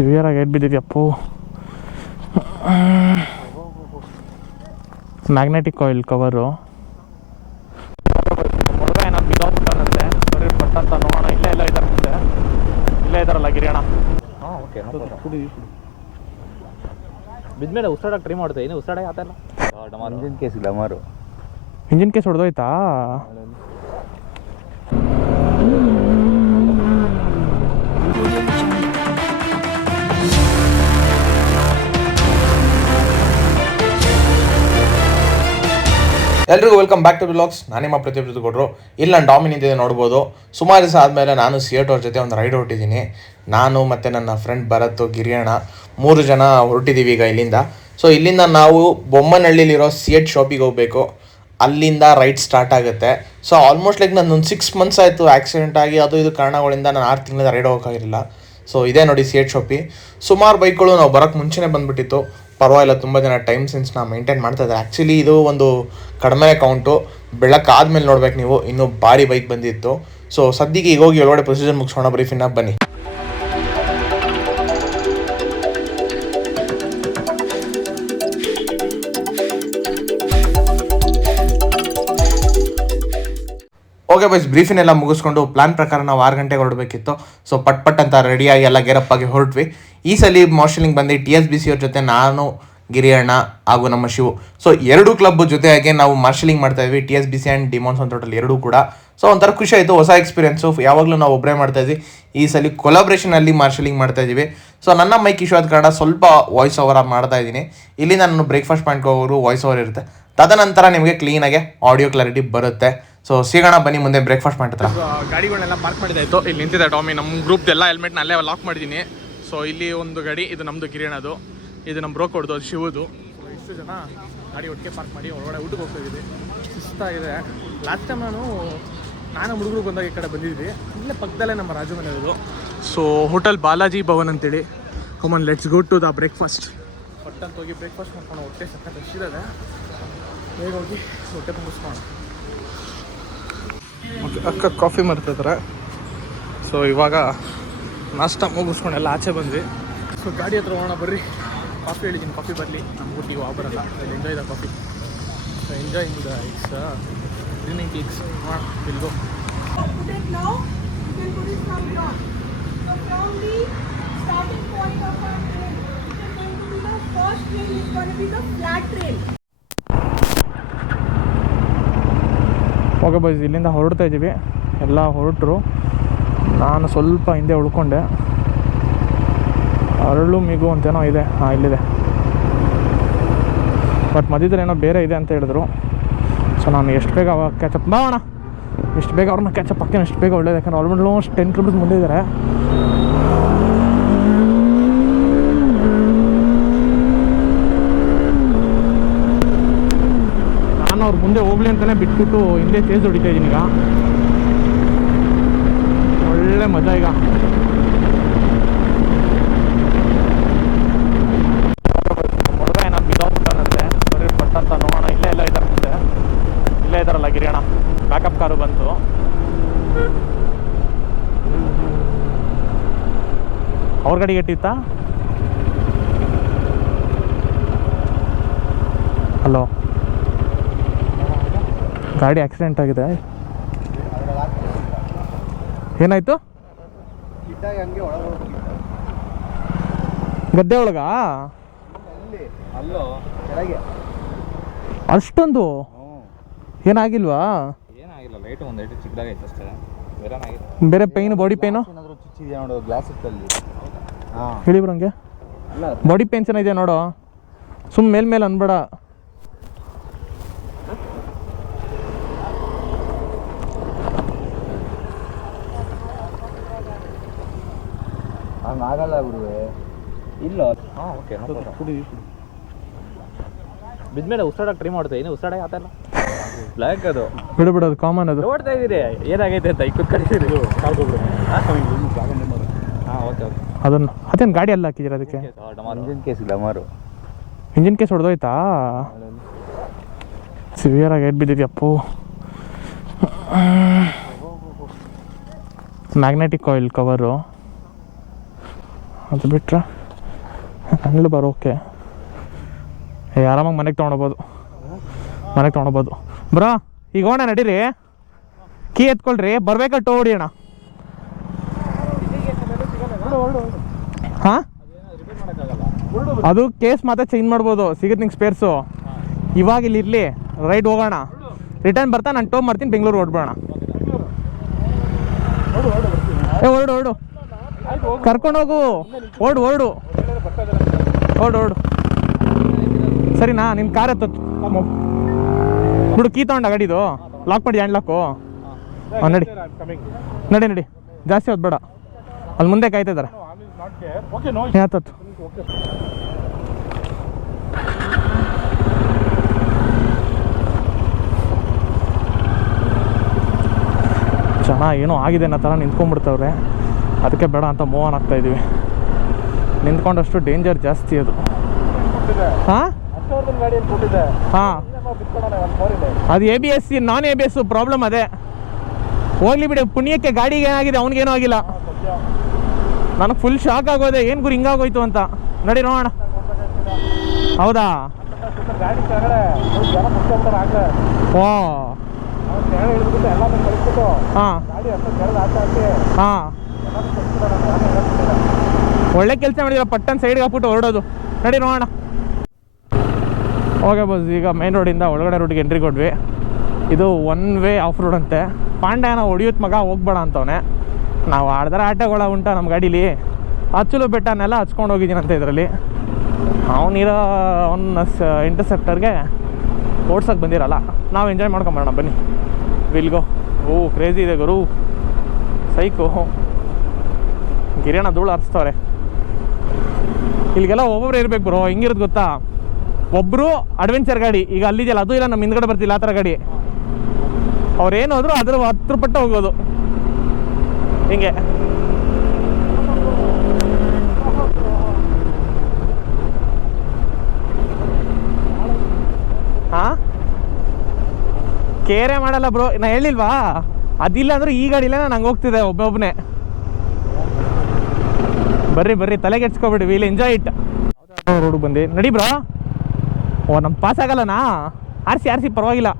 ಸಿವಿಯರಾಗಿ ಏಟ್ ಬಿದ್ದಿದ್ಯಪ್ಪು. Magnetic oil cover ಏನೋ ಬಿದ್ದೋಗ್ಬಿಟ್ಟಂತೆ. ಬರೀ ಪಟ್ಟಂತ ನೋಡೋಣ. ಇಲ್ಲೇ ಇದ್ದಾರೆ ಮುಂದೆ, ಇಲ್ಲೇ ಇದ್ದಾರಲ್ಲ ಗಿರಿಯಣ್ಣ. ಹಾಂ ಓಕೆ ಬಿದ್ಮೇಲೆ ಉಸಿರಾಡಕ್ಕೆ ಟ್ರೈ ಮಾಡ್ತಾ ಇನ್ನು ಉಸಿರಾಡ ಆತಲ್ಲ. ಇಂಜಿನ್ ಕೇಸ್ ಇಲ್ಲ ಮಾರು. ಇಂಜಿನ್ ಕೇಸ್ ಹೊಡೆದೋಯ್ತಾ? ಎಲ್ರಿಗೂ ವೆಲ್ಕಮ್ ಬ್ಯಾಕ್ ಟು ಬ್ಲಾಗ್ಸ್. ನಾನಿಮ್ಮ ಪ್ರತಿಯೊಬ್ಬ ಕೊಟ್ಟರು. ಇಲ್ಲಿ ನಾನು ಡಾಮಿನಿಂದ ನೋಡ್ಬೋದು. ಸುಮಾರು ದಿವಸ ಆದಮೇಲೆ ನಾನು ಸಿಯೇಟ್ ಅವ್ರ ಜೊತೆ ಒಂದು ರೈಡ್ ಹೊರಟಿದ್ದೀನಿ. ನಾನು ಮತ್ತು ನನ್ನ ಫ್ರೆಂಡ್ ಭರತ್, ಗಿರಿಯಣ್ಣ 3 ಜನ ಹೊರಟಿದ್ದೀವಿ ಈಗ ಇಲ್ಲಿಂದ. ಸೊ ಇಲ್ಲಿಂದ ನಾವು ಬೊಮ್ಮನಹಳ್ಳಿಲಿರೋ ಸಿಯೇಟ್ ಶಾಪಿಗೆ ಹೋಗಬೇಕು. ಅಲ್ಲಿಂದ ರೈಡ್ ಸ್ಟಾರ್ಟ್ ಆಗುತ್ತೆ. ಸೊ ಆಲ್ಮೋಸ್ಟ್ ಲೈಕ್ ನಾನು 6 ಮಂತ್ಸ್ ಆಯಿತು ಆಕ್ಸಿಡೆಂಟ್ ಆಗಿ, ಅದು ಇದು ಕಾರಣಗಳಿಂದ ನಾನು 6 ತಿಂಗಳಿಂದ ರೈಡ್ ಹೋಗೋಕ್ಕಾಗಿರಲಿಲ್ಲ. ಸೊ ಇದೇ ನೋಡಿ ಸಿಯೇಟ್ ಶಾಪಿ. ಸುಮಾರು ಬೈಕ್ಗಳು ನಾವು ಬರೋಕ್ಕೆ ಮುಂಚೆನೇ ಬಂದುಬಿಟ್ಟಿತ್ತು. ಪರವಾಗಿಲ್ಲ, ತುಂಬ ಜನ ಟೈಮ್ ಸೆನ್ಸ್ನ ಮೇಂಟೈನ್ ಮಾಡ್ತಾ ಇದ್ದಾರೆ. ಆ್ಯಕ್ಚುಲಿ ಇದು ಒಂದು ಕಡಿಮೆ ಕೌಂಟು. ಬೆಳಕಾದ್ಮೇಲೆ ನೋಡ್ಬೇಕು ನೀವು, ಇನ್ನೂ ಭಾರಿ ಬೈಕ್ ಬಂದಿತ್ತು. ಸೊ ಸದ್ಯಕ್ಕೆ ಈಗ ಹೋಗಿ ಒಳಗಡೆ ಪ್ರೊಸೀಜರ್ ಮುಗಿಸೋಣ. ಬ್ರೀಫಿನ ಬನ್ನಿ. ಓಕೆ ಬೈಸ್, ಬ್ರೀಫಿನೆಲ್ಲ ಮುಗಿಸ್ಕೊಂಡು ಪ್ಲಾನ್ ಪ್ರಕಾರ ನಾವು 6 ಗಂಟೆಗೆ ಹೊರಡಬೇಕಿತ್ತು. ಸೊ ಪಟ್ ಅಂತ ರೆಡಿಯಾಗಿ ಎಲ್ಲ ಗೇರಪ್ ಆಗಿ ಹೊರಟ್ವಿ. ಈ ಸಲ ಮಾರ್ಷಲಿಂಗ್ ಬಂದು TSBC ಅವ್ರ ಜೊತೆ ನಾನು, ಗಿರಿಯಣ್ಣ ಹಾಗೂ ನಮ್ಮ ಶಿವು. ಸೊ 2 ಕ್ಲಬ್ ಜೊತೆಯಾಗಿ ನಾವು ಮಾರ್ಷಲಿಂಗ್ ಮಾಡ್ತಾ ಇದ್ವಿ. TSBC ಆ್ಯಂಡ್ ಡಿಮಾನ್ಸ್ ಆನ್ ಟೋಟಲ್ 2 ಕೂಡ. ಸೊ ಒಂಥರ ಖುಷಿ ಆಯಿತು, ಹೊಸ ಎಕ್ಸ್ಪೀರಿಯೆನ್ಸು. ಯಾವಾಗಲೂ ನಾವು ಒಬ್ಬರೇ ಮಾಡ್ತಾ ಇದ್ವಿ. ಈ ಸಲ ಕೊಲಾಬ್ರೇಷನಲ್ಲಿ ಮಾರ್ಷಲಿಂಗ್ ಮಾಡ್ತಾ ಇದ್ದೀವಿ. ಸೊ ನನ್ನ ಮೈಕ್ ಇಶ್ಯೂ ಆದ ಕಾರಣ ಸ್ವಲ್ಪ ವಾಯ್ಸ್ ಓವರ್ ಮಾಡ್ತಾ ಇದ್ದೀನಿ. ಇಲ್ಲಿ ನಾನು ಬ್ರೇಕ್ಫಾಸ್ಟ್ ಪಾಯಿಂಟ್ಗೆ ಹೋಗೋರು ವಾಯ್ಸ್ ಓವರ್ ಇರುತ್ತೆ. ತದನಂತರ ನಿಮಗೆ ಕ್ಲೀನಾಗೆ ಆಡಿಯೋ ಕ್ಲಾರಿಟಿ ಬರುತ್ತೆ. ಸೊ ಸಿಗೋಣ ಬನ್ನಿ ಮುಂದೆ ಬ್ರೇಕ್ಫಾಸ್ಟ್ ಪಾಯಿಂಟ್ ಹತ್ರ. ಗಾಡಿಗಳನ್ನೆಲ್ಲ ಪಾರ್ಕ್ ಮಾಡಿದಾಯಿತು. ಇಲ್ಲಿ ನಿಂತಿದೆ ಡಾಮಿ. ನಮ್ಮ ಗ್ರೂಪ್ದೆಲ್ಲ ಹೆಲ್ಮೆಟ್ನ ಅಲ್ಲೇ ಲಾಕ್ ಮಾಡಿದ್ದೀನಿ. ಸೊ ಇಲ್ಲಿ ಒಂದು ಗಾಡಿ, ಇದು ನಮ್ಮದು ಗಿರಿಯಣ್ಣದು, ಇದು ನಮ್ಮ ಬ್ರೋಕ್ ಹೊಡೆದು ಅದು ಶಿವದು. ಸೊ ಇಷ್ಟು ಜನ ಗಾಡಿ ಒಟ್ಟಿಗೆ ಪಾರ್ಕ್ ಮಾಡಿ ಹೊರಗಡೆ ಊಟಕ್ಕೆ ಹೋಗ್ತಾಯಿದ್ವಿ. ಸುಸ್ತಾಗಿದೆ. ಲಾಸ್ಟ್ ಟೈಮ್ ನಾನು ಹುಡುಗರು ಬಂದಾಗ ಈ ಕಡೆ ಬಂದಿದ್ವಿ. ಇಲ್ಲೇ ಪಕ್ಕದಲ್ಲೇ ನಮ್ಮ ರಾಜು ಮನೆ ಇರೋದು. ಸೊ ಹೋಟೆಲ್ ಬಾಲಾಜಿ ಭವನ್ ಅಂತೇಳಿ. Come on let's go to the breakfast. ಪಟ್ಟಂತ ಹೋಗಿ ಬ್ರೇಕ್ಫಾಸ್ಟ್ ಮಾಡ್ಕೊಂಡು ಹೊಟ್ಟೆ ಸಕ್ಕ ರಶಿದೆ. ಬೇಗ ಹೋಗಿ ಹೊಟ್ಟೆ ಮುಗಿಸ್ಕೋಣ. ಅಕ್ಕ ಕಾಫಿ ಮಾಡ್ತಿದ್ದಾರೆ. ಸೊ ಇವಾಗ ನಾಷ್ಟ ಮುಗಿಸ್ಕೊಂಡು ಎಲ್ಲ ಆಚೆ ಬಂದ್ವಿ. ಸೊ ಗಾಡಿ ಹತ್ರ ಹೋಗೋಣ ಬರ್ರಿ. ಕಾಫಿ ಹೇಳಿದ್ದೀನಿ, ಕಾಫಿ ಬರಲಿ. ನಮ್ಮ ಊಟಿಗೆ ಬರಲ್ಲ. Enjoy the coffee. So enjoy the it's drinking cakes. ಹಾಂ ಬಿಲ್ಗೋ. ಓಕೆ ಬಾಯ್ಸ್, ಇಲ್ಲಿಂದ ಹೊರಡ್ತಾ ಇದ್ದೀವಿ. ಎಲ್ಲ ಹೊರಟರು. ನಾನು ಸ್ವಲ್ಪ ಹಿಂದೆ ಉಳ್ಕೊಂಡೆ. ಅರಳು ಮಿಗು ಅಂತೇನೋ ಇದೆ. ಹಾಂ ಇಲ್ಲಿದೆ. ಬಟ್ ಮಧ್ಯದಲ್ಲಿ ಏನೋ ಬೇರೆ ಇದೆ ಅಂತ ಹೇಳಿದ್ರು. ಸೊ ನಾನು ಎಷ್ಟು ಬೇಗ ಅವಾಗ ಕ್ಯಾಚಪ್ ಮಾಡೋಣ, ಎಷ್ಟು ಬೇಗ ಅವ್ರನ್ನ ಕ್ಯಾಚಪ್ ಹಾಕ್ತೀನಿ ಎಷ್ಟು ಬೇಗ ಒಳ್ಳೇದು. ಯಾಕಂದ್ರೆ ಆಲ್ಮೋಸ್ಟ್ 10 ಕಿಲೋಮೀಟರ್ಸ್ ಮುಂದೆ ಇದ್ದಾರೆ. ನಾನು ಅವ್ರ ಮುಂದೆ ಹೋಗ್ಲಿ ಅಂತಲೇ ಬಿಟ್ಬಿಟ್ಟು ಹಿಂದೆ ಚೇಸ್ ಹೊಡಿತಾ ಇದ್ದೀನಿ. ಈಗ ಒಳ್ಳೆ ಮಜಾ. ಈಗ ಏನೋ ಬಿದ್ದೋಗ್ಬಿಟ್ಟಂತೆ. ಬರೀ ಪಟ್ಟಂತ ನೋಡೋಣ. ಇಲ್ಲೇ ಇದ್ದಾರೆ ಮುಂದೆ, ಇಲ್ಲೇ ಇದ್ದಾರಲ್ಲ ಗಿರಿಯಣ್ಣ. ಬ್ಯಾಕಪ್ ಕಾರು ಬಂತು. ಅವ್ರ ಗಾಡಿಗೆ ಇಟ್ಟಿತ್ತಾ? ಹಲೋ, ಗಾಡಿ ಆಕ್ಸಿಡೆಂಟ್ ಆಗಿದೆ. ಏನಾಯ್ತು? ಗದ್ದೆ ಒಳಗ ಅಷ್ಟೊಂದು ಏನಾಗಿಲ್ವಾ? ಏನಾಗಿಲ್ಲ, ಲೈಟ್ ಒಂದು ಲೈಟ್ ಚಿಕ್ಕದಾಗೈತೆ ಅಷ್ಟೇ. ಬೇರೆ ಪೈನ್, ಬಾಡಿ ಪೈನು ಹೇಳಿ ಬ್ರಂಗೆ. ಬಾಡಿ ಪೇನ್ಸ್ ಏನಿದೆ ನೋಡು. ಮೇಲ್ಮೇಲೆ ಅನ್ಬೇಡ. ಹಂಗಾಗಲ್ಲ ಬಿಡುವೆ. ಇಲ್ಲ. ಹಾಂ ಓಕೆ ಕುಡಿ. ಬಿದ್ಮೇಲೆ ಉಸಿರಾಡಕ್ಕೆ ಟ್ರೈ ಮಾಡ್ತಾ ಇನ್ನು ಉಸಿರಾಡ ಆತಲ್ಲ. ಬ್ಲ್ಯಾಕ್ ಅದು ಬಿಡು, ಅದು ಕಾಮನ್. ಅದು ನೋಡ್ತಾ ಇದ್ದೀರಿ ಏನಾಗೈತೆ ಅಂತ ಈ ಕುತ್ಕೊಂಡಿದ್ದೀರಿ. ಹಾಂ ಓಕೆ ಓಕೆ. ಅದೇನು ಗಾಡಿ ಎಲ್ಲ ಹಾಕಿದ್ದೀರ ಅದಕ್ಕೆ? ಇಂಜಿನ್ ಕೇಸ್ ಇಲ್ಲ ಮಾರು. ಇಂಜಿನ್ ಕೇಸ್ ಹೊಡೆದೋಯ್ತಾ? ಸಿವಿಯರಾಗಿ ಏಟ್ ಬಿದ್ದಿದ್ಯಪ್ಪು. ಮ್ಯಾಗ್ನೆಟಿಕ್ ಆಯಿಲ್ ಕವರು ಅದು ಬಿಟ್ರೆ ಹ್ಯಾಂಡಲ್ ಬಾರ್ ಓಕೆ. ಆರಾಮಾಗಿ ಮನೆಗೆ ತೊಗೊಂಡೋಗ್ಬೋದು ಬ್ರೋ. ಈಗ ಹೋಗೋಣ ನಡೀರಿ, ಕೀ ಎತ್ಕೊಳ್ರಿ, ಬರ್ಬೇಕಾ ಟೋ ಹೊಡಿಯೋಣ. ಹಾಂ ಅದು ಕೇಸ್ ಮಾತ್ರ ಚೇಂಜ್ ಮಾಡ್ಬೋದು, ಸಿಗುತ್ತೆ ನಿಂಗೆ ಸ್ಪೇರ್ಸು. ಇವಾಗ ಇಲ್ಲಿ ಇರಲಿ, ರೈಟ್ ಹೋಗೋಣ, ರಿಟರ್ನ್ ಬರ್ತಾ ನಾನು ಟೋ ಮಾಡ್ತೀನಿ, ಬೆಂಗಳೂರು ಹೊಡ್ಬೋಣ. ಹೊರಡು ಕರ್ಕೊಂಡೋಗು, ಓಡು ಸರಿನಾ? ನಿನ್ನ ಕಾರ್ ಎತ್ತತ್ತು ಬಿಡು, ಕೀ ತಗೊಂಡ ಗಾಡಿದು ಲಾಕ್ ಮಾಡಿ, ಹ್ಯಾಂಡ್ ಲಾಕು. ನಡಿ ಜಾಸ್ತಿ ಹೊತ್ತು ಬೇಡ, ಅಲ್ಲಿ ಮುಂದೆ ಕಾಯ್ತಿದ್ದಾರೆ. ಹತ್ತತ್ತು ಜನ ಏನೋ ಆಗಿದೆ ಅನ್ನೋ ಥರ ನಿಂತ್ಕೊಂಡ್ಬಿಡ್ತವ್ರೆ, ಅದಕ್ಕೆ ಬೇಡ ಅಂತ ಮೂವ್ ಆನ್ ಆಗ್ತಾ ಇದ್ದೀವಿ. ನಿಂತ್ಕೊಂಡಷ್ಟು ಡೇಂಜರ್ ಜಾಸ್ತಿ ಅದು. ಹಾಂ ಅದು ABS, ನಾನ್ ABS ಪ್ರಾಬ್ಲಮ್ ಅದೇ. ಹೋಗ್ಲಿ ಬಿಡಿ, ಪುಣ್ಯಕ್ಕೆ ಗಾಡಿಗೆ ಏನಾಗಿದೆ, ಅವ್ನಿಗೇನೂ ಆಗಿಲ್ಲ. ನನಗೆ ಫುಲ್ ಶಾಕ್ ಆಗೋದೆ, ಏನು ಗುರು ಹಿಂಗಾಗೋಯ್ತು ಅಂತ. ನಡಿ ನೋಡೋಣ. ಹೌದಾ? ಓ ಹಾಂ ಒಳ್ಳೆ ಕೆಲಸ ಮಾಡಿದಿರ, ಪಟ್ಟನ್ ಸೈಡ್ಗೆ ಹಾಕ್ಬಿಟ್ಟು ಹೊರಡೋದು. ನಡಿ ನೋಡೋಣ. ಓಕೆ ಬಸ್, ಈಗ ಮೇನ್ ರೋಡಿಂದ ಒಳಗಡೆ ರೋಡ್ಗೆ ಎಂಟ್ರಿ ಕೊಡ್ವಿ. ಇದು ಒನ್ ವೇ ಆಫ್ ರೋಡ್ ಅಂತೆ. ಪಾಂಡ್ಯನ ಹೊಡಿಯೋತ್ ಮಗ ಹೋಗ್ಬೇಡ ಅಂತವನೆ. ನಾವು ಆಡ್ದಾರ ಆಟಗಳ ಉಂಟಾ ನಮ್ಮ ಗಾಡೀಲಿ, ಹಚ್ಚಲು ಬೆಟ್ಟನೆಲ್ಲ ಹಚ್ಕೊಂಡು ಹೋಗಿದ್ದೀನಂತೆ ಇದರಲ್ಲಿ. ಅವನಿರೋ ಅವನ ಇಂಟರ್ಸೆಪ್ಟರ್ಗೆ ಓಡ್ಸೋಕ್ಕೆ ಬಂದಿರಲ್ಲ, ನಾವು ಎಂಜಾಯ್ ಮಾಡ್ಕೊಂಬರೋಣ ಬನ್ನಿ. ವಿಲ್ಗೋ. ಓ ಕ್ರೇಜಿ ಇದೆ ಗುರು, ಸೈಕು. ಗಿರಿಯಣ್ಣ ಧೂಳು ಹರಿಸ್ತವ್ರೆ. ಇಲ್ಲಿಗೆಲ್ಲ ಒಬ್ಬೊಬ್ರು ಇರ್ಬೇಕು ಬ್ರೋ. ಹೆಂಗಿರೋದು ಗೊತ್ತಾ, ಒಬ್ಬರು ಅಡ್ವೆಂಚರ್ ಗಾಡಿ, ಈಗ ಅಲ್ಲಿದೆಯಲ್ಲ ಅದು ಇಲ್ಲ, ನಮ್ಮ ಹಿಂದ್ಗಡೆ ಬರ್ತಿಲ್ಲ ಆ ಥರ ಗಾಡಿ. ಅವ್ರೇನು ಹೋದ್ರು ಅದ್ರ 10 ಪಟ್ಟು ಹೋಗೋದು ಹಿಂಗೆ. ಹಾಂ ಕೇರೆ ಮಾಡಲ್ಲ ಬ್ರೋ, ನಾ ಹೇಳಿಲ್ವಾ? ಅದಿಲ್ಲ ಅಂದ್ರೆ ಈ ಗಾಡಿಲೇ ನಾನು ಹಂಗೆ ಹೋಗ್ತಿದ್ದೆ ಒಬ್ಬೊಬ್ಬನೇ. ಬರ್ರಿ ತಲೆಗೆಡ್ಸ್ಕೊಬಿಡಿ, ವಿಲ್ ಎಂಜಾಯ್ ಇಟ್. ರೋಡಿಗೆ ಬಂದು ನಡಿ ಬ್ರೋ. ಓ ನಮ್ಮ ಪಾಸ್ ಆಗಲ್ಲನಾ? ಆರಿಸಿ ಪರವಾಗಿಲ್ಲ,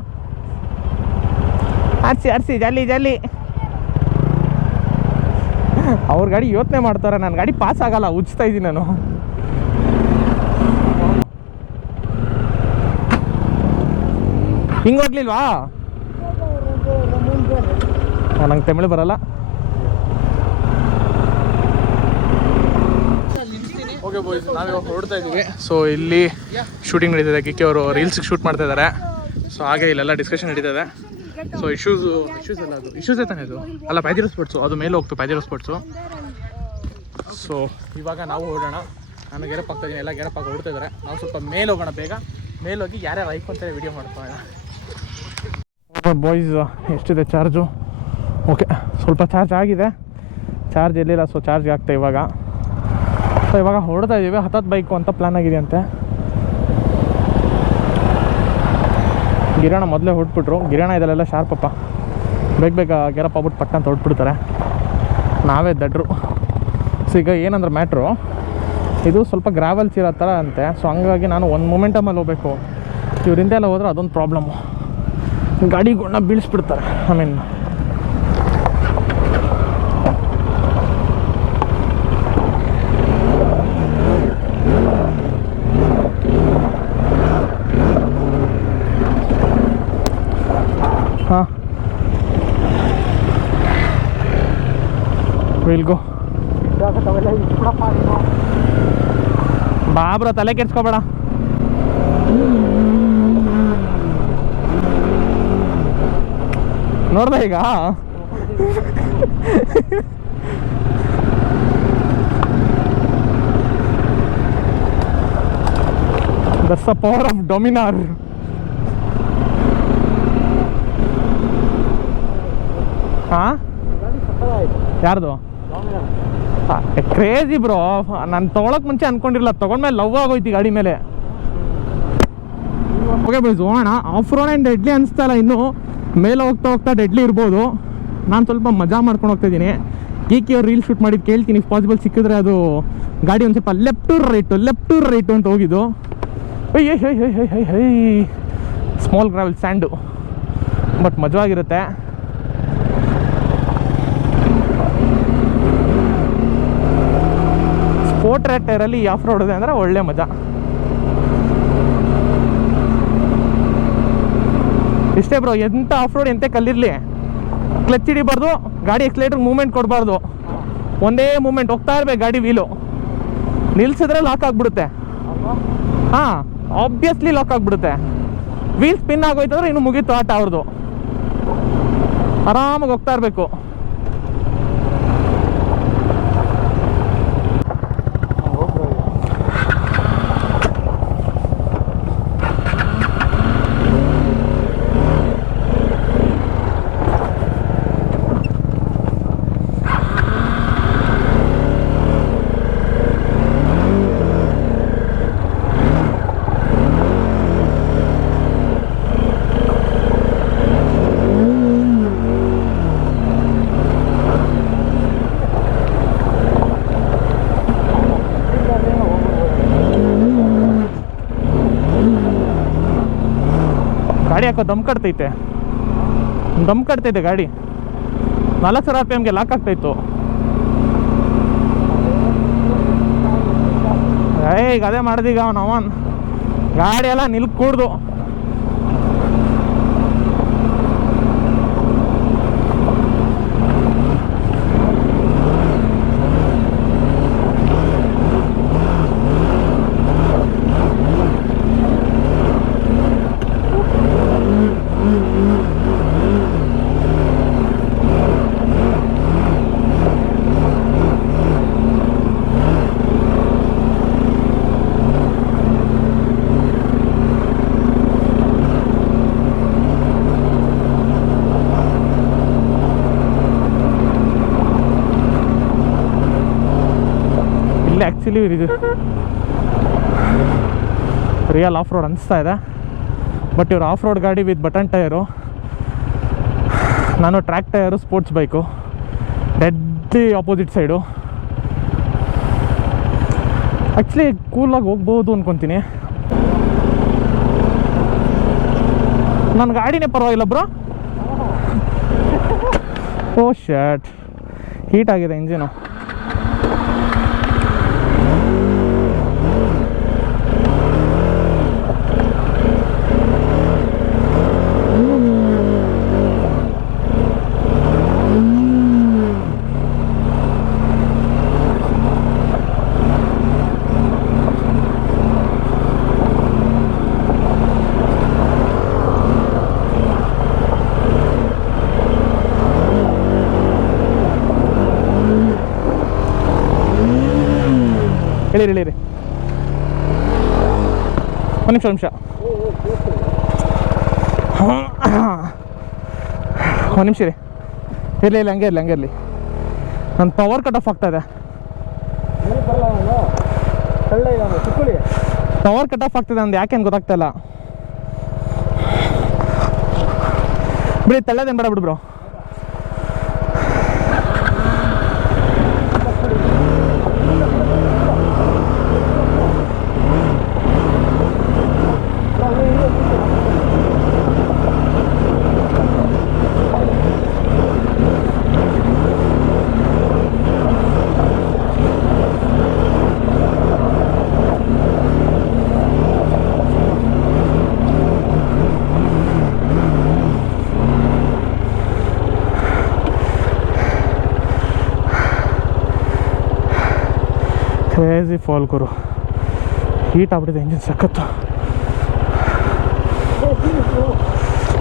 ಆರಿಸಿ ಜಾಲಿ. ಅವ್ರ ಗಾಡಿ ಯೋಚನೆ ಮಾಡ್ತಾರೆ, ನನ್ನ ಗಾಡಿ ಪಾಸ್ ಆಗಲ್ಲ, ಉಜ್ತಾ ಇದ್ದೀನಿ ನಾನು. ಹಿಂಗೆ ಹೋಗ್ಲಿಲ್ವಾ? ನಂಗೆ ತಮಿಳು ಬರಲ್ಲ. ಓಕೆ ಬಾಯ್ಸ್, ನಾವಿವಾಗ ಹೊರಡ್ತಾ ಇದ್ದೀವಿ. ಸೊ ಇಲ್ಲಿ ಶೂಟಿಂಗ್ ನಡೀತಿದೆ, ಕಿಕ್ಕಿ ಅವರು ರೀಲ್ಸ್ಗೆ ಶೂಟ್ ಮಾಡ್ತಾ ಇದ್ದಾರೆ. ಸೊ ಹಾಗೆ ಇಲ್ಲೆಲ್ಲ ಡಿಸ್ಕಷನ್ ನಡೀತದೆ. ಸೊ ಇಶ್ಯೂಸ್ ಅಲ್ಲ, ಅದು ಇಶ್ಯೂಸೇ ತಾನೇ ಇದು ಅಲ್ಲ, ಪ್ಯಾಜಿರೋ ಸ್ಪೋರ್ಟ್ಸು ಅದು ಮೇಲೆ ಹೋಗ್ತು, ಪ್ಯಾಜಿರೋ ಸ್ಪೋರ್ಟ್ಸು. ಸೊ ಇವಾಗ ನಾವು ಹೊರಡೋಣ. ನಾನು ಗೆರಪ್ ಆಗ್ತಾ ಇದ್ದೀನಿ, ಎಲ್ಲ ಗೆರಪ್ ಆಗಿ ಹೊರಡ್ತಾ ಇದ್ದಾರೆ. ನಾವು ಸ್ವಲ್ಪ ಮೇಲೆ ಹೋಗೋಣ, ಬೇಗ ಮೇಲೆ ಹೋಗಿ ಯಾರ್ಯಾರು ಐಕೊಂತಾರೆ ವೀಡಿಯೋ ಮಾಡ್ಕೊಳ್ಳೋಣ. ಬಾಯ್ಸ್ ಎಷ್ಟಿದೆ ಚಾರ್ಜು? ಓಕೆ, ಸ್ವಲ್ಪ ಚಾರ್ಜ್ ಆಗಿದೆ, ಚಾರ್ಜ್ ಎಲ್ಲಿಲ್ಲ. ಸೊ ಚಾರ್ಜ್ ಆಗ್ತಾ ಇವಾಗ. ಸೊ ಇವಾಗ ಹೊರಡ್ತಾ ಇದ್ದೀವಿ. 10 ಬೈಕು ಅಂತ ಪ್ಲ್ಯಾನ್ ಆಗಿದೆ ಅಂತೆ. ಗಿರಣ ಮೊದಲೇ ಹೊರಟ್ಬಿಟ್ರು. ಗಿರಣ ಇದೆಲ್ಲ ಶಾರ್ಪಪ್ಪ, ಬೇಗ ಗೆರಪ್ ಆಗ್ಬಿಟ್ಟು ಪಟ್ಟ ಅಂತ ಹೊರಟ್ಬಿಡ್ತಾರೆ. ನಾವೇ ದಡ್ರು. ಸೊ ಈಗ ಏನಂದ್ರೆ ಮ್ಯಾಟ್ರು, ಇದು ಸ್ವಲ್ಪ ಗ್ರಾವೆಲ್ಸ್ ಇರೋ ಥರ ಅಂತೆ. ಸೊ ಹಂಗಾಗಿ ನಾನು ಒಂದು ಮೊಮೆಂಟಮಲ್ಲಿ ಹೋಗ್ಬೇಕು. ಇವರಿಂದ ಎಲ್ಲ ಹೋದ್ರೆ ಅದೊಂದು ಪ್ರಾಬ್ಲಮ್ಮು, ಗಾಡಿಗಳನ್ನ ಬೀಳಿಸ್ಬಿಡ್ತಾರೆ. ಐ ಮೀನ್ ಹಾಂ ವಿಲ್ಗೋ. ಬಾಬ್ರ ತಲೆ ಕೆಡ್ಸ್ಕೊಬೇಡ. ನೋಡ್ದೆ ಈಗ ದಟ್ಸ್ ದ ಪವರ್ ಆಫ್ ಡೊಮಿನಾರ್. ಹಾಂ ಯಾರ್ದು? Crazy bro. ನಾನು ತೊಗೊಳಕ್ಕೆ ಮುಂಚೆ ಅಂದ್ಕೊಂಡಿರಲಿಲ್ಲ, ತೊಗೊಂಡ್ಮೇಲೆ ಲವ್ ಆಗೋಯ್ತು ಗಾಡಿ ಮೇಲೆ. ಓಕೆ ಬೈಸ್, ಹೋಗೋಣ. ಆಫ್ ರೋಡ್ ಆ್ಯಂಡ್ ಡೆಡ್ಲಿ ಅನಿಸ್ತಲ್ಲ, ಇನ್ನು ಮೇಲೆ ಹೋಗ್ತಾ ಡೆಡ್ಲಿ ಇರ್ಬೋದು. ನಾನು ಸ್ವಲ್ಪ ಮಜಾ ಮಾಡ್ಕೊಂಡು ಹೋಗ್ತಾಯಿದ್ದೀನಿ. ಕೀಕಿ ಅವ್ರು ರೀಲ್ ಶೂಟ್ ಮಾಡಿದ್ದು ಕೇಳ್ತೀನಿ, ಇಫ್ ಪಾಸಿಬಲ್ ಸಿಕ್ಕಿದ್ರೆ ಅದು ಗಾಡಿ ಒಂದು ಸ್ವಲ್ಪ ಲೆಫ್ಟ್ ಟು ರೈಟು ಅಂತ ಹೋಗಿದ್ದು. High small gravel sand, but ಮಜವಾಗಿರುತ್ತೆ. ಸ್ಪೋರ್ಟ್ ರೇಟ್ ಟೈರಲ್ಲಿ ಆಫ್ ರೋಡ್ ಇದೆ ಅಂದರೆ ಒಳ್ಳೆ ಮಜಾ. ಇಷ್ಟೇ ಬ್ರೋ, ಎಂಥ ಆಫ್ ರೋಡ್ ಎಂತೆ ಕಲ್ಲಿರಲಿ, ಕ್ಲಚ್ ಹಿಡಿಬಾರ್ದು, ಗಾಡಿ ಎಕ್ಸ್ಲೇಟರ್ ಮೂವ್ಮೆಂಟ್ ಕೊಡಬಾರ್ದು, ಒಂದೇ ಮೂವ್ಮೆಂಟ್ ಹೋಗ್ತಾ ಇರ್ಬೇಕು ಗಾಡಿ. ವೀಲು ನಿಲ್ಸಿದ್ರೆ ಲಾಕ್ ಆಗಿಬಿಡುತ್ತೆ. ಹಾಂ, ಆಬ್ವಿಯಸ್ಲಿ ಲಾಕ್ ಆಗಿಬಿಡುತ್ತೆ. ವೀಲ್ ಸ್ಪಿನ್ ಆಗೋಯ್ತಂದ್ರೆ ಇನ್ನು ಮುಗೀತು ಆಟ ಅವ್ರದ್ದು. ಆರಾಮಾಗಿ ಹೋಗ್ತಾ ಇರಬೇಕು. ಗಾಡಿ ಯಾಕೋ ದಮ್ ಕಟ್ತೈತೆ ಗಾಡಿ. 4000 RPMಗೆ ಲಾಕ್ ಆಗ್ತಾಯಿತ್ತು. ಈಗ ಅದೇ ಮಾಡಿದೀಗ ಅವನ್ ಗಾಡಿ ಎಲ್ಲ ನಿಲ್ಕೂಡ್ದು. ಆ್ಯಕ್ಚುಲಿ ಇದು ರಿಯಲ್ ಆಫ್ ರೋಡ್ ಅನಿಸ್ತಾ ಇದೆ. ಬಟ್ ಇವ್ರು ಆಫ್ ರೋಡ್ ಗಾಡಿ ವಿತ್ ಬಟನ್ ಟೈರು, ನಾನು track tyre, sports bike, deadly opposite side. Actually ಕೂಲಾಗಿ ಹೋಗ್ಬೋದು ಅಂದ್ಕೊತೀನಿ. ನನ್ನ ಗಾಡಿನೇ ಪರವಾಗಿಲ್ಲ ಬ್ರೋ. ಓ ಶರ್ಟ್, ಹೀಟ್ ಆಗಿದೆ ಇಂಜಿನು. ಹೇಳಿರಿ ಒಂದು ನಿಮಿಷ ರೀ. ಇರಲಿ ಹಂಗೆ ಇರಲಿ. ನನ್ನ ಪವರ್ ಕಟ್ ಆಫ್ ಆಗ್ತಾ ಇದೆ. ಪವರ್ ಕಟ್ ಆಫ್ ಆಗ್ತಿದೆ ಅಂದು ಯಾಕೆ ಗೊತ್ತಾಗ್ತಾ ಇಲ್ಲ. ಬಿಡಿ, ತಳ್ಳೋದೇನು ಬೇಡ ಬಿಡು ಬ್ರೋ. ಕ್ರೇಜಿ ಫಾಲ್ ಗುರು, ಹೀಟ್ ಆಗ್ಬಿಟ್ಟಿದೆ ಇಂಜಿನ್ ಸಖತ್ತು.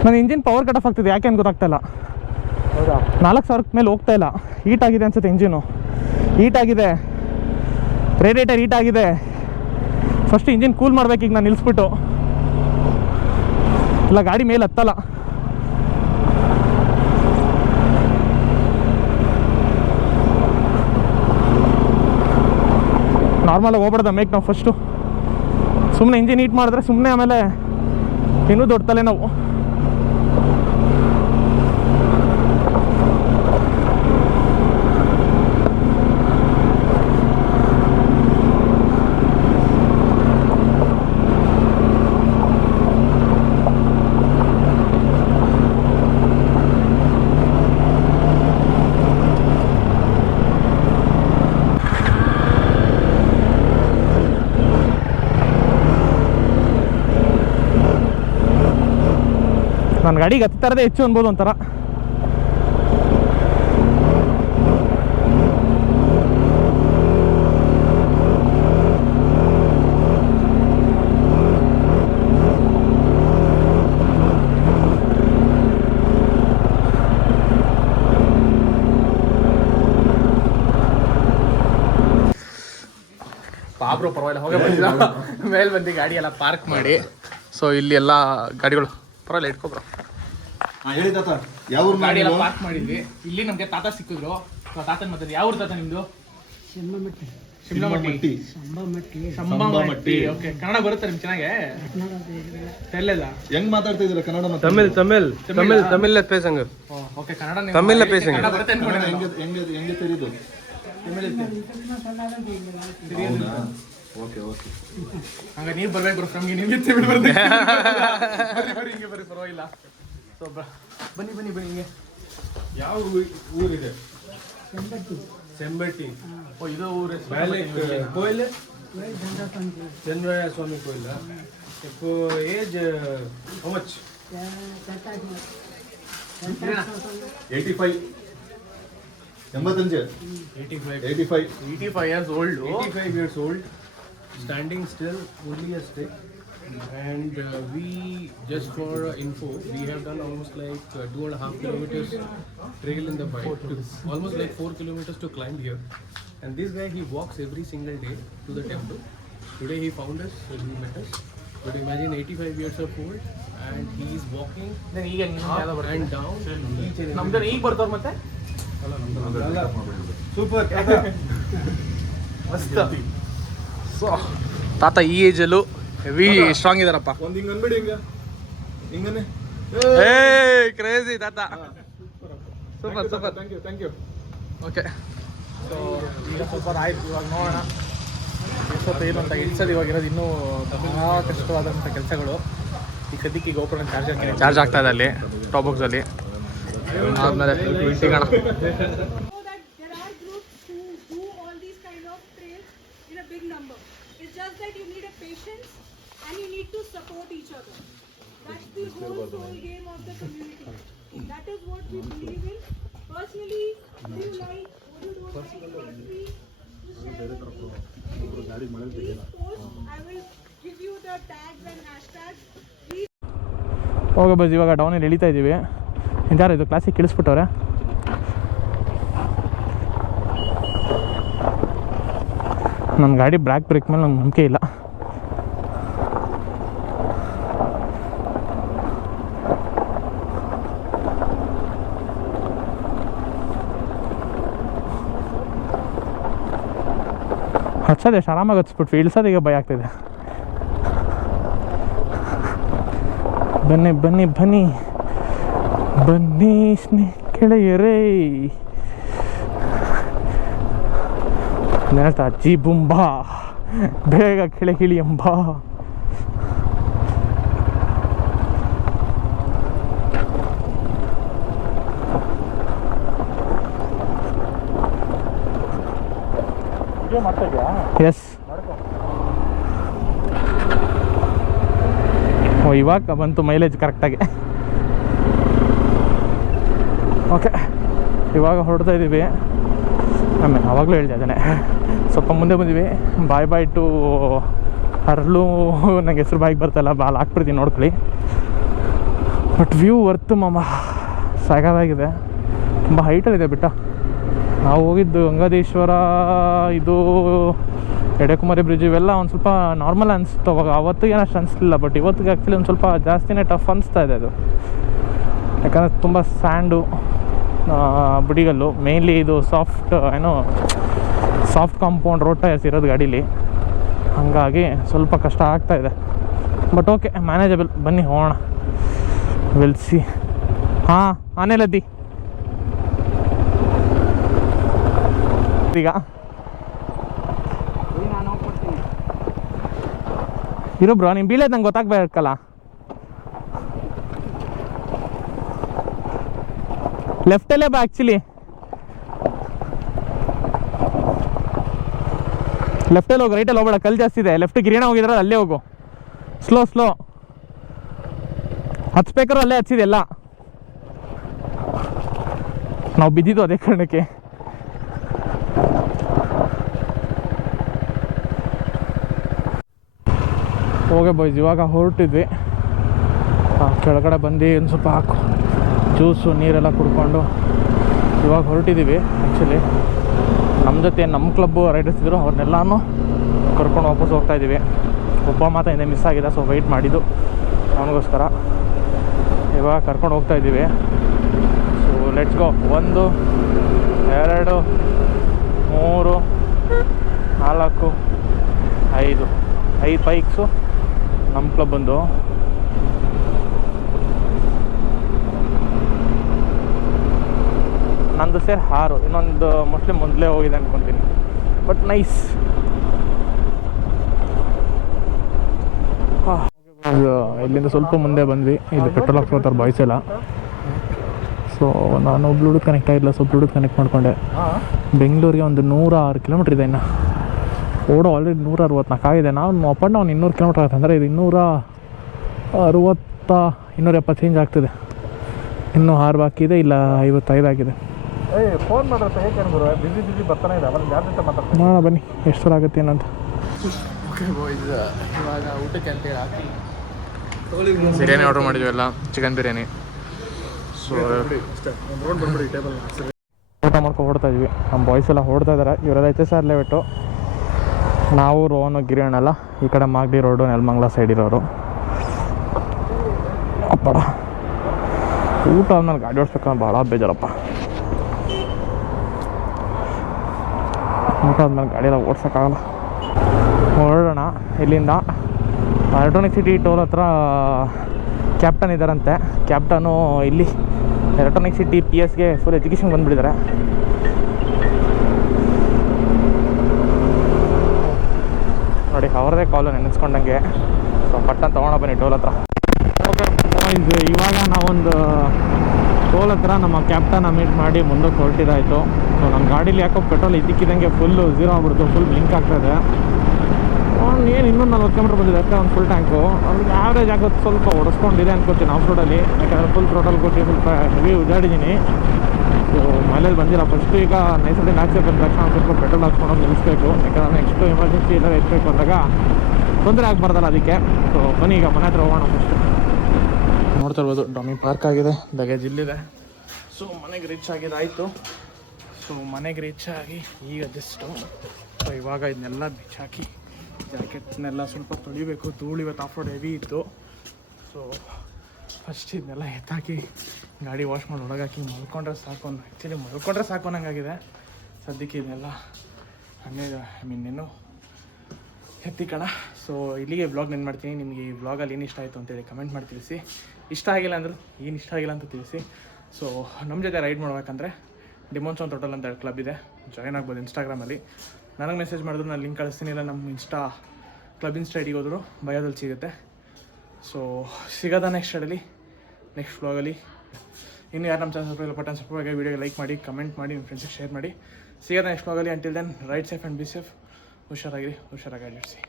ನನ್ನ ಇಂಜಿನ್ ಪವರ್ ಕಟ್ ಆಫ್ ಆಗ್ತಿದೆ, ಯಾಕೆ ಅಂತ ಗೊತ್ತಾಗ್ತಾ ಇಲ್ಲ. 4000 ಮೇಲೆ ಹೋಗ್ತಾ ಇಲ್ಲ. ಹೀಟ್ ಆಗಿದೆ ಅನ್ಸುತ್ತೆ ಇಂಜಿನು, ಹೀಟ್ ಆಗಿದೆ, ರೇಡಿಯೇಟರ್ ಹೀಟ್ ಆಗಿದೆ. ಫಸ್ಟ್ ಇಂಜಿನ್ ಕೂಲ್ ಮಾಡ್ಬೇಕೀಗ ನಾನು ನಿಲ್ಲಿಸ್ಬಿಟ್ಟು, ಇಲ್ಲ ಗಾಡಿ ಮೇಲೆ ಹತ್ತಲ್ಲ. ನಾರ್ಮಲಾಗಿ ಹೋಗ್ಬಾರ್ದು ಮೇಕ್ ನಾವು ಫಸ್ಟು. ಸುಮ್ಮನೆ ಇಂಜಿನ್ ಹೀಟ್ ಮಾಡಿದ್ರೆ ಸುಮ್ಮನೆ ಆಮೇಲೆ ಇನ್ನೂ ದೊಡ್ಡ ತಲೆ ನಾವು. ನನ್ನ ಗಾಡಿಗೆ ಹತ್ತರದೇ ಹೆಚ್ಚು ಅನ್ಬೋದು ಒಂಥರ. ಪಾಬ್ರು ಪರವಾಗಿಲ್ಲ ಹೋಗೇ ಬಂದಿಲ್ಲ. ಮೇಲೆ ಬಂದು ಗಾಡಿ ಎಲ್ಲ ಪಾರ್ಕ್ ಮಾಡಿ. ಸೊ ಇಲ್ಲಿ ಎಲ್ಲ ಗಾಡಿಗಳು ಪರವಾಗಿಲ್ಲ ಇಟ್ಕೊಬ್ರು. ಹೇಳಿ ತಾತ, ಯಾವ ಗಾಡಿ ಎಲ್ಲ ಪಾರ್ಕ್ ಮಾಡಿದ್ವಿ. ಇಲ್ಲಿ ನಮಗೆ ತಾತ ಸಿಕ್ಕಿದ್ರು. ತಾತನ ಮತ್ತೆ ಯಾವ ತಾತ ನಿಮ್ದು? ಶಿಮ್ಲಾಮಟ್ಟಿ. ಶಂಭಾಮಟ್ಟಿ. ಓಕೆ, ಕನ್ನಡ ಬರುತ್ತೆ ನಿಮ್ಗೆ ಚೆನ್ನಾಗೆ? ತೆಲ್ಲಲ್ಲ ಹೆಂಗ್ ಮಾತಾಡ್ತಾ ಇದೀರ ಕನ್ನಡ? ತಮಿಳ್ ಪೇಸಂಗ. ಓಕೆ, ಕನ್ನಡ ತಮಿಳ್ ಪೇಸಂಗ. ಕನ್ನಡ ಬರುತ್ತೆ ಅನ್ಕೊಂಡೆ. ಹೆಂಗೆ ತೆರೀದು? ಓಕೆ ಓಕೆ, ಹಂಗ ನೀವು ಬರ್ಬೇಕು ಬರೋ ನಮ್ಗೆ ನಿಮ್ಗೆ ತಮಿಳ್ ಬರುತ್ತೆ. ಬರ್ರಿ ಹಿಂಗೆ ಬರ್ರಿ, ಪರವಾಗಿಲ್ಲ. ಸೊ ಬನ್ನಿ ಬನ್ನಿ ಬನ್ನಿ ಹಿಂಗೆ. ಯಾವ ಊರಿದೆ? ಸೆಂಬಟ್ಟಿ. ಓ, ಇದು ಊರ ಕೋಯಿಲ್ ಚಂದ್ರಯ್ಯ ಸ್ವಾಮಿ ಕೋಯಿಲ್. Age how much? 85. 85 years old. 85 years old, standing still, only a stick. And we, just for info, we have done almost like 2.5 kilometers trail in the bike, almost like 4 kilometers to climb here. And this guy, he walks every single day to the temple. Today he found us, so he met us. But imagine 85 years of old, and he is walking ಈಗ up and down each and ನಮ್ದು ಈಗ ಬರ್ತಾವ್ರ ಮತ್ತೆ. Super ಮಸ್ತ್. So ತಾತ ಈ ಏಜಲ್ಲೂ heavy strong ಇದಾರಪ್ಪ. ಒಂದು ಹಿಂಗೆ ಅನ್ಬೇಡಿ, ಹಿಂಗನೆ. ಕ್ರೇಜಿ ತಾತ. Super super. Thank you. Okay, so ಈಗ ಸ್ವಲ್ಪ ಆಯ್ತು. ಇವಾಗ ನೋಡೋಣ ಎಷ್ಟೊತ್ತು ಏನು ಅಂತ. ಇಳಿಸೋದು ಇವಾಗ ಇರೋದು ಇನ್ನೂ ತುಂಬ ಕಷ್ಟವಾದಂಥ ಕೆಲಸಗಳು. ಈ ಸದ್ಯಕ್ಕೆ ಗೋಪುರ ಚಾರ್ಜ್ ಆಗ್ತಾ ಇದೆ ಅಲ್ಲಿ ಟಾಪ್ ಬಾಕ್ಸಲ್ಲಿ. ಆದಮೇಲೆ ಸಿಗೋಣ. And you need to support each other. That's the whole game of the community. That is what we believe in. Personally, do you like what you don't like? Please share with me. Please post. I will give you the tags and hashtags. Please. ಹೋಗೋ bus ಇವಾಗ ಡೌನಲ್ಲಿ ಇಳಿತಾ ಇದ್ದೀವಿ. ಯಾರು ಇದು ಕ್ಲಾಸಿಗೆ ಇಳಿಸ್ಬಿಟ್ಟವ್ರೆ. ನನ್ನ ಗಾಡಿ break ಮೇಲೆ ನಂಗೆ ನಂಬಿಕೆ ಇಲ್ಲ. ಹಚ್ಚೋದು ಎಷ್ಟು ಆರಾಮಾಗಿ ಹಚ್ಬಿಟ್ವಿ, ಇಳಿಸೋದೀಗ ಭಯ ಆಗ್ತಿದೆ. ಬನ್ನಿ ಬನ್ನಿ ಬನ್ನಿ ಬನ್ನಿ ಕೆಳೆಯರೇ. ಹೇಳ್ತಾ ಅಜ್ಜಿ ಬುಂಬಾ ಬೇಗ ಕೆಳೆ ಹಿಳಿ ಎಂಬ. ಎಸ್, ಓ ಇವಾಗ ಬಂತು ಮೈಲೇಜ್ ಕರೆಕ್ಟಾಗಿ. ಓಕೆ, ಇವಾಗ ಹೊರಡ್ತಾ ಇದ್ದೀವಿ. ಆಮೇಲೆ ಆವಾಗಲೂ ಹೇಳಿದೆ ಅದನ್ನೇ, ಸ್ವಲ್ಪ ಮುಂದೆ ಬಂದಿವಿ. ಬಾಯ್ ಟು ಹರ್ಲು. ನನಗೆ ಹೆಸರು ಬಾಯಿಗೆ ಬರ್ತಾಯಿಲ್ಲ, ಬಾಲ್ ಹಾಕ್ಬಿಡ್ತೀನಿ ನೋಡ್ಕೊಳ್ಳಿ. ಬಟ್ ವ್ಯೂ ವರ್ತು ಮಾಮ, ಸಾಕಾಗಿದೆ. ತುಂಬ ಹೈಟಲ್ಲಿದೆ ಬಿಟ್ಟ. ನಾವು ಹೋಗಿದ್ದು ಗಂಗಾಧೇಶ್ವರ, ಇದು ಎಡೆಕುಮಾರಿ ಬ್ರಿಡ್ಜ್, ಇವೆಲ್ಲ ಒಂದು ಸ್ವಲ್ಪ ನಾರ್ಮಲ್ ಅನಿಸ್ತು ಅವಾಗ. ಅವತ್ತಿಗೆ ಅಷ್ಟು ಅನಿಸ್ಲಿಲ್ಲ, ಬಟ್ ಇವತ್ತಿಗೆ ಆ್ಯಕ್ಚುಲಿ ಒಂದು ಸ್ವಲ್ಪ ಜಾಸ್ತಿನೇ ಟಫ್ ಅನಿಸ್ತಾ ಇದೆ ಅದು. ಯಾಕಂದರೆ ತುಂಬ ಸ್ಯಾಂಡು, ಬುಡಿಗಲ್ಲು, ಮೇಯ್ನ್ಲಿ ಇದು ಸಾಫ್ಟ್ ಕಾಂಪೌಂಡ್ ರೋಡ್ ಟೈರ್ಸ್ ಇರೋದು ಗಾಡೀಲಿ. ಹಾಗಾಗಿ ಸ್ವಲ್ಪ ಕಷ್ಟ ಆಗ್ತಾಯಿದೆ. But okay, manageable. ಬನ್ನಿ ಹೋಗೋಣ. ವೆಲ್ಸಿ. ಹಾಂ, ಆನೆಲದ್ದಿ ಈಗ ಇರೋ ಬ್ರೋ, ನೀನು ಬೀಳೋದು ನಂಗೆ ಗೊತ್ತಾಗ್ಬೇಕಲ್ಲ. ಲೆಫ್ಟಲ್ಲೇ ಬಾ. ಆ್ಯಕ್ಚುಲಿ ಲೆಫ್ಟಲ್ಲಿ ಹೋಗು, ರೈಟಲ್ಲಿ ಹೋಗ್ಬೇಡ, ಕಲ್ಲು ಜಾಸ್ತಿ ಇದೆ. ಲೆಫ್ಟ್ ಗಿರಿಯಣ ಹೋಗಿದ್ರೆ ಅಲ್ಲೇ ಹೋಗು. ಸ್ಲೋ ಹಚ್ಬೇಕಾದ್ರೂ ಅಲ್ಲೇ ಹಚ್ಚಿದೆಲ್ಲ, ನಾವು ಬಿದ್ದಿದ್ದು ಅದೇ ಕಾರಣಕ್ಕೆ. ಓಕೆ ಬಾಯ್ಸ್, ಇವಾಗ ಹೊರಟಿದ್ವಿ. ಕೆಳಗಡೆ ಬಂದು ಒಂದು ಸ್ವಲ್ಪ ಜ್ಯೂಸು ನೀರೆಲ್ಲ ಕುಡ್ಕೊಂಡು ಇವಾಗ ಹೊರಟಿದ್ದೀವಿ. ಆ್ಯಕ್ಚುಲಿ ನಮ್ಮ ಜೊತೆ ನಮ್ಮ ಕ್ಲಬ್ಬು ರೈಡರ್ಸ್ ಇದ್ದರು, ಅವ್ರನ್ನೆಲ್ಲನೂ ಕರ್ಕೊಂಡು ವಾಪಸ್ ಹೋಗ್ತಾಯಿದ್ದೀವಿ. ಒಬ್ಬ ಮಾತ್ರ ಹಿಂದೆ ಮಿಸ್ ಆಗಿದೆ, ಸೊ ವೆಯ್ಟ್ ಮಾಡಿದ್ದು ಅವನಿಗೋಸ್ಕರ. ಇವಾಗ ಕರ್ಕೊಂಡು ಹೋಗ್ತಾಯಿದ್ದೀವಿ. So let's go. 1 2 3 4 5 ಬೈಕ್ಸು ನಮ್ಮ ಕ್ಲಬ್ ಬಂದು. ನಂದು ಸೇರಿ 6, ಇನ್ನೊಂದು ಮೋಸ್ಟ್ಲಿ ಮೊದಲೇ ಹೋಗಿದೆ ಅಂದ್ಕೊತೀನಿ. But nice. ಇಲ್ಲಿಂದ ಸ್ವಲ್ಪ ಮುಂದೆ ಬಂದ್ವಿ. ಇಲ್ಲಿ ಪೆಟ್ರೋಲ್ ಹಾಕ್ಸ್ಕೊತಾರೆ ಬಾಯ್ಸ್ ಎಲ್ಲ. ಸೊ ನಾನು ಬ್ಲೂಟೂತ್ ಕನೆಕ್ಟ್ ಆಗಿಲ್ಲ, ಸೊ ಬ್ಲೂಟೂತ್ ಕನೆಕ್ಟ್ ಮಾಡಿಕೊಂಡೆ. ಬೆಂಗಳೂರಿಗೆ ಒಂದು 106 ಕಿಲೋಮೀಟ್ರ್ ಇದೆ ಇನ್ನು. ಓಡೋ ಆಲ್ರೆಡಿ 164 ಆಗಿದೆ. ನಾವು ಅಪ್ ಆ್ಯಂಡ್ ಡೌನ್ 200 ಕಿಲೋಮೀಟ್ರ್ ಆಗುತ್ತೆ. ಅಂದರೆ ಇದು 260 270 ಚೇಂಜ್ ಆಗ್ತಿದೆ. ಇನ್ನೂ 6 ಬಾಕಿ ಇದೆ, ಇಲ್ಲ 55 ಆಗಿದೆ. ಫೋನ್ ಮಾಡ್ರೆ ಏಕೆ ಬಿಸಿ ಬರ್ತಾನೆ ಇದೆ. ಅವಾಗ ಯಾರ ಜೊತೆ ಮಾತಾಡ್ತೀನಿ. ನೋಡೋಣ ಬನ್ನಿ ಎಷ್ಟು ಸಲ ಆಗುತ್ತೆ ಏನಂತ. ಓಕೆ ಬಾಯ್ಸ್, ಇವಾಗ ಊಟಕ್ಕೆ ಅಂತೇಳಿ ಹಾಕಿ ಬಿರಿಯಾನಿ ಆರ್ಡ್ರ್ ಮಾಡಿದ್ವಲ್ಲ, ಚಿಕನ್ ಬಿರಿಯಾನಿ. ಸೊ ಊಟ ಮಾಡ್ಕೊಂಡು ಹೊಡ್ತಾ ಇದ್ವಿ. ನಮ್ಮ ಬಾಯ್ಸ್ ಎಲ್ಲ ಹೊಡ್ತಾ ಇದ್ದಾರೆ. ಇವರೆಲ್ಲ ಐತೆ ಸರ್ ಲೇಬಿಟ್ಟು. ನಾವು ರೋಹನು ಗಿರಿಯಣ್ಣಲ್ಲ ಈ ಕಡೆ ಮಾಗಡಿ ರೋಡು ನೆಲಮಂಗಲ ಸೈಡ್ ಇರೋರು. ಅಪ್ಪಡ ಊಟ ಆದ್ಮೇಲೆ ಗಾಡಿ ಓಡಿಸ್ಬೇಕಂದ್ರೆ ಭಾಳ ಬೇಜಾರಪ್ಪ. ಊಟ ಆದ್ಮೇಲೆ ಗಾಡಿ ಎಲ್ಲ ಓಡ್ಸೋಕ್ಕಾಗಲ್ಲ. ಹೊರಡೋಣ ಇಲ್ಲಿಂದ. ಎಲೆಕ್ಟ್ರಾನಿಕ್ ಸಿಟಿ ಟೋಲ್ ಹತ್ರ ಕ್ಯಾಪ್ಟನ್ ಇದ್ದಾರಂತೆ. ಕ್ಯಾಪ್ಟನು ಇಲ್ಲಿ ಎಲೆಕ್ಟ್ರಾನಿಕ್ ಸಿಟಿ PS ಗೆ ಫುಲ್ ಎಜುಕೇಷನ್ ಬಂದುಬಿಟ್ಟಿದ್ದಾರೆ. ನೋಡಿ ಅವ್ರದ್ದೇ ಕಾಲು ನೆನೆಸ್ಕೊಂಡಂಗೆ. ಸೊ ಪಟ್ಟನ್ ತೊಗೊಂಡು ಬನ್ನಿ ಟೋಲ್ ಹತ್ರ. ಓಕೆ ಇವಾಗ ನಾವೊಂದು ಟೋಲ್ ಹತ್ರ ನಮ್ಮ ಕ್ಯಾಪ್ಟನ್ನ ಮೀಟ್ ಮಾಡಿ ಮುಂದಕ್ಕೆ ಹೊರಟಿದ್ದಾಯಿತು. ಸೊ ನಮ್ಮ ಗಾಡೀಲಿ ಯಾಕೋ ಪೆಟ್ರೋಲ್ ಇದ್ದಕ್ಕಿದ್ದಂಗೆ ಫುಲ್ಲು 0 ಆಗ್ಬಿಡ್ತು. ಫುಲ್ ಬ್ಲಿಂಕ್ ಆಗ್ತಾಯಿದೆ. ಏನು ಇನ್ನೊಂದು 40 ಕಿಲೋಮೀಟ್ರ್ ಬಂದಿದೆ ಅಷ್ಟೇ ಒಂದು ಫುಲ್ ಟ್ಯಾಂಕು. ಅವ್ರಿಗೆ ಆ್ಯಾವ್ರೇಜ್ ಆಗೋದು ಸ್ವಲ್ಪ ಹೊಡೆಸ್ಕೊಂಡಿದೆ ಅನ್ಕೋತೀನಿ ಆಫ್ ರೋಡಲ್ಲಿ. ಯಾಕಂದರೆ ಫುಲ್ ಟೋಟಲ್ ಕೊಟ್ಟು ಸ್ವಲ್ಪ ಹೆವಿ ಉಜಾಡಿದ್ದೀನಿ. ಸೊ ಮೈಲೇಜ್ ಬಂದಿಲ್ಲ. ಫಸ್ಟು ಈಗ ನೈಸಲ್ಲಿ ನಾಚೆ ಬಂದ ತಕ್ಷಣ ಸ್ವಲ್ಪ ಪೆಟ್ರೋಲ್ ಹಾಕ್ಕೊಂಡು ನಿಲ್ಲಿಸ್ಬೇಕು. ಯಾಕಂದರೆ ನೆಕ್ಸ್ಟು ಎಮರ್ಜೆನ್ಸಿ ಎಲ್ಲ ಎತ್ತಬೇಕು ಅಂದಾಗ ತೊಂದರೆ ಆಗಬಾರ್ದಲ್ಲ, ಅದಕ್ಕೆ. ಸೊ ಬನ್ನಿ ಈಗ ಮನೆ ಹತ್ರ ಹೋಗೋಣ. ಫಸ್ಟ್ ನೋಡ್ತಾ ಇರ್ಬೋದು ಡಾಮಿ ಪಾರ್ಕ್ ಆಗಿದೆ, ಲಗೇಜ್ ಇಲ್ಲಿದೆ. ಸೊ ಮನೆಗೆ ರೀಚ್ ಆಗಿದ್ದಾಯಿತು. ಸೊ ಮನೆಗೆ ರೀಚ್ ಆಗಿ ಈಗ ಜಸ್ಟು ಸೊ ಇವಾಗ ಇದನ್ನೆಲ್ಲ ಬಿಚ್ಚಾಕಿ ಜಾಕೆಟ್ನೆಲ್ಲ ಸ್ವಲ್ಪ ತೊಳಿಬೇಕು. ಧೂಳು ಇವತ್ತು ಆಫ್ ರೋಡ್ ಹೆವಿ ಇತ್ತು. ಸೊ ಫಸ್ಟ್ ಇದನ್ನೆಲ್ಲ ಎತ್ತಾಕಿ ಗಾಡಿ ವಾಶ್ ಮಾಡಿ ಒಳಗಾಕಿ ಮಲ್ಕೊಂಡ್ರೆ ಸಾಕು. ಆ್ಯಕ್ಚುಲಿ ಮಲ್ಕೊಂಡ್ರೆ ಸಾಕು ಅನ್ನಂಗಾಗಿದೆ ಸದ್ಯಕ್ಕೆ. ಇದನ್ನೆಲ್ಲ ಇನ್ನೂ ಎತ್ತಿಕಣ. ಸೊ ಇಲ್ಲಿಗೆ ವ್ಲಾಗ್ ನೆನ್ ಮಾಡ್ತೀನಿ. ನಿಮಗೆ ಈ ವ್ಲಾಗಲ್ಲಿ ಏನು ಇಷ್ಟ ಆಯಿತು ಅಂತೇಳಿ ಕಮೆಂಟ್ ಮಾಡಿ ತಿಳಿಸಿ. ಇಷ್ಟ ಆಗಿಲ್ಲ ಅಂದರೂ ಏನು ಇಷ್ಟ ಆಗಿಲ್ಲ ಅಂತ ತಿಳಿಸಿ. ಸೊ ನಮ್ಮ ಜೊತೆ ರೈಡ್ ಮಾಡ್ಬೇಕಂದ್ರೆ ಡಿಮೋನ್ಸೋನ್ ಟೋಟಲ್ ಅಂತ ಕ್ಲಬ್ ಇದೆ, ಜಾಯ್ನ್ ಆಗ್ಬೋದು ಇನ್ಸ್ಟಾಗ್ರಾಮಲ್ಲಿ. ನನಗೆ ಮೆಸೇಜ್ ಮಾಡಿದ್ರು ನಾನು ಲಿಂಕ್ ಕಳಿಸ್ತೀನಿ. ಇಲ್ಲ ನಮ್ಮ ಕ್ಲಬ್ ಇನ್ಸ್ಟಾ ಐಡಿಗೆ ಹೋದ್ರು ಬಯೋದಲ್ಲಿ ಸಿಗುತ್ತೆ. ಸೊ ಸಿಗೋದ ನೆಕ್ಸ್ಟ್ ವ್ಲಾಗಲ್ಲಿ. ಇನ್ನು ಯಾರು ನಮ್ಮ ಚಾನಲ್ ಸಬ್ಸ್ಕ್ರೈಬ್ ವೀಡಿಯೋಗೆ ಲೈಕ್ ಮಾಡಿ, ಕಮೆಂಟ್ ಮಾಡಿ, ನಿಮ್ಮ ಫ್ರೆಂಡ್ಸಿಗೆ ಶೇರ್ ಮಾಡಿ. ಸಿಗೋದ ನೆಕ್ಸ್ಟ್ ವ್ಲಾಗಲ್ಲಿ. Until then ride safe and be safe. ಹುಷಾರಾಗಿ ಅಡ್ಡಿಸಿ.